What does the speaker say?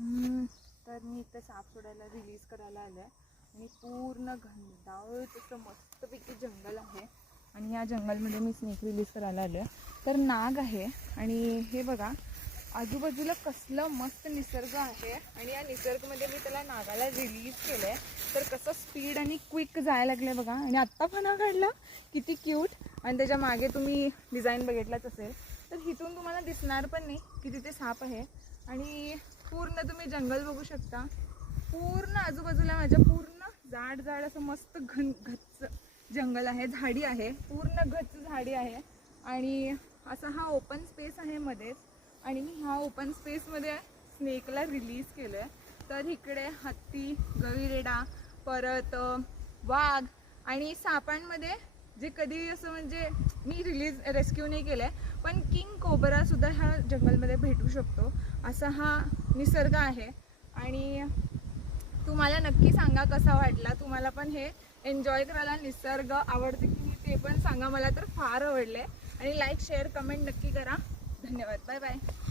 तर मी इथे साप सोडायला रिलीज करायला आले आणि पूर्ण घनदाट असं मस्तपैकी जंगल आहे आणि या जंगलमध्ये मी स्नेक रिलीज करायला आले. तर नाग आहे आणि हे बघा आजूबाजूला कसलं मस्त निसर्ग आहे आणि या निसर्गमध्ये मी त्याला नागाला रिलीज केलं आहे. तर कसं स्पीड आणि क्विक जायला लागलं बघा. आणि आत्ता फणा काढला किती क्यूट. आणि त्याच्या मागे तुम्ही डिझाईन बघितलाच असेल. तर इथून तुम्हाला दिसणार पण नाही की तिथे साप आहे. आणि पूर्ण तुम्ही जंगल बघू शकता. पूर्ण आजूबाजूला माझ्या पूर्ण जाड जाड असं मस्त गच्च जंगल आहे. झाडी आहे, पूर्ण गच्च झाडी आहे. आणि असा हा ओपन स्पेस आहे मध्येच. आणि मी ह्या ओपन स्पेसमध्ये स्नेकला रिलीज केलं आहे. तर इकडे हत्ती, गविरेडा, परत वाघ आणि सापांमध्ये जे कधी असं म्हणजे मी रेस्क्यू नाही केलं आहे, पण किंग कोबरासुद्धा ह्या जंगलमध्ये भेटू शकतो. असा हा निसर्ग आहे. आणि तुम्हाला नक्की सांगा कसा वाटला. तुम्हाला पण हे एन्जॉय करायला निसर्ग आवडते की नाही ते पण सांगा. मला तर फार आवडले. आणि लाईक शेअर कमेंट नक्की करा. धन्यवाद. Bye bye.